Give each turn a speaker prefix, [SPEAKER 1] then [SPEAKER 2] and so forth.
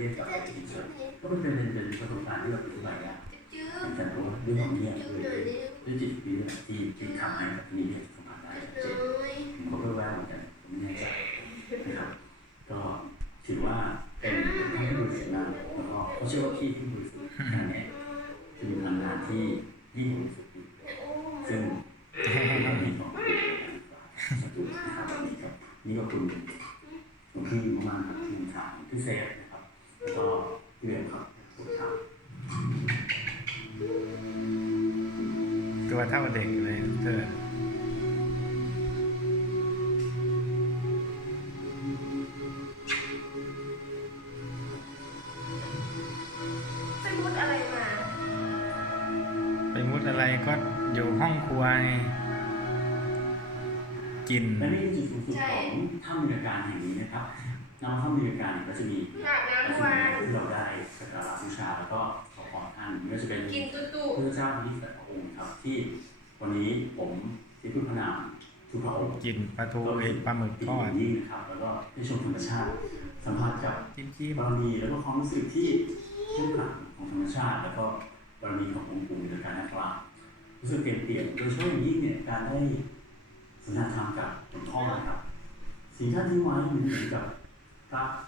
[SPEAKER 1] รียนกับทีเฉยก็เป็นเป็นเป็นประสบการณ์ที่เราเป็นไปแล้วแต่เพราะว่าด้วยความที่ยเลยด้วยจิตวิทยาที่ที่ทำให้กับที่นี่เนี่ยสมาได้ผมก็ไม่ว่าเหมือนกันผมไม่แน่ใจนะครับ ก็ถือว่าเป็นทำให้บริสุทธิ์แล้วก็เขาเชื่อว่าที่ที่บริสุทธิ์นั่นเองคือพลังงานที่ยิ่งบริสุทธิ์ซึ่งเรามีของสตูนะครับวันนี้ครับนี่ก็คือหลวงพี่มากๆที่ถามพี่เซฟนะครับ แล้วก็พี่เรียนครับผู้ถาม
[SPEAKER 2] ตัวเท่าเด็กเลยเธอ
[SPEAKER 3] ไปมุดอะไรมา
[SPEAKER 2] ไปมุดอะไรก็อยู่ห้องครัวไงกิน
[SPEAKER 1] และนี่คือจุดสูงสุดของถ้ำเรือการแห่งนี้นะครับ นำถ้ำเรือการก็จะมี
[SPEAKER 3] อาบน้ำ
[SPEAKER 1] พระ
[SPEAKER 3] ทุก
[SPEAKER 1] ส
[SPEAKER 3] วัน
[SPEAKER 1] มเด็จที่เราได้สักการะบูชาแล้วก็ขอพรท่านไม่ว่าจะเป็น
[SPEAKER 3] กินตุ๊ตุ๊
[SPEAKER 1] พระเจ้าที่แต่พระองค์ครับที่วันนี้ผมที่พึ่งพระนามทุกพระองค์
[SPEAKER 2] กินปลาทูเอยปลาหมึก
[SPEAKER 1] ติด
[SPEAKER 2] ทอด
[SPEAKER 1] ยิ่งนะครับแล้วก็ได้ชมธรรมชาติสัมผัสกับ
[SPEAKER 2] จิ้มจิ้ม
[SPEAKER 1] บารมีแล้วก็ความรู้สึกที่เข้มขลังของธรรมชาติ แล้วก็บารมีขององค์ปู่ในการนักปราชญ์รู้สึกเปลี่ยนเปลี่ยนโดยเฉพาะอย่างยิ่งเนี่ยการได้สนทนาธรรมกับหลวงพ่อนะครับสิ่งที่ท่านทิ้งไว้มันเหมือนกับ พระ